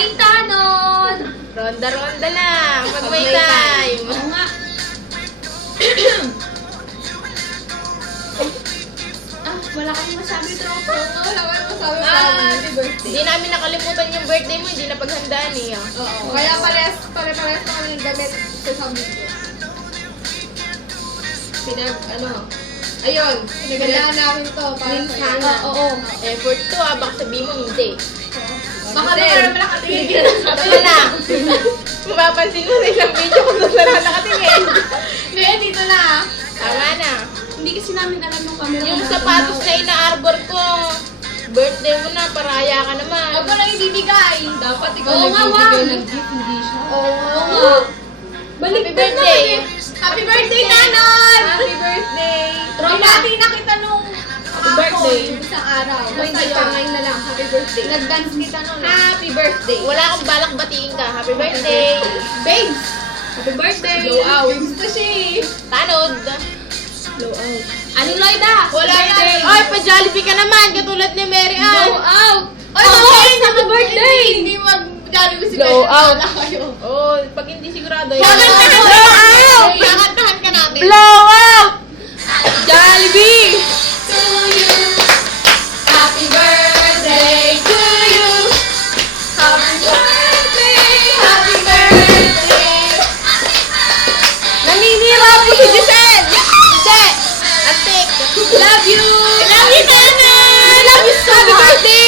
Hi, Tanon! Ronda-ronda na. Pag may time. Oo nga. Wala kami masabi, tropa. Wala ko masabi sa happy birthday. Hindi namin nakalimutan yung birthday mo, hindi na paghandaan eh. Oo. Kaya pare-pares na kami ng damit sa sabi ko. Ayun, pinagandaan namin to para Sana. sa'yo. Oo. Effort to baka sabihin mo hindi. Baka naman nakatingin. Tama na. Mapapansin mo sa isang video kung saan na nakatingin. Hindi, dito na. Tama na. Hindi kasi namin alam yung camera. Yung sapatos na ina-arbor ko, birthday mo na, paraya ka naman. Huwag mo lang ibibigay. Dapat ikaw Oo nga, nagbibigay wag. ng gift, hindi siya. Oo nga. Happy birthday! Happy birthday, Nanon! Happy birthday! Tropa. Hindi natin nakita nung birthday. yung isang araw. So, hindi pa, ngayon na lang. Happy birthday. Nag-dance kita nun. Happy birthday! Wala akong balak batiin ka. Happy birthday! Babes! Happy birthday! Blow out. Gusto siya. Tanod! Blow out. Ano, Lloyda? Wala Birthday. na. Ay, pa-Jollibee ka naman, katulad ni Mary Blow Ann. out! Ay, Happy birthday! Hindi mag-Jollibee si Blow Bella. out. Wala kayo. Oh, pag hindi sigurado. Kakantahan Blow out! Kakantahan ka natin. Blow out! Jollibee! To you. Happy birthday to you. Happy birthday. Happy birthday. Naninira po si Giselle! Hindi! Antik! Love you. Love you, Nana! Love you so much! Happy birthday!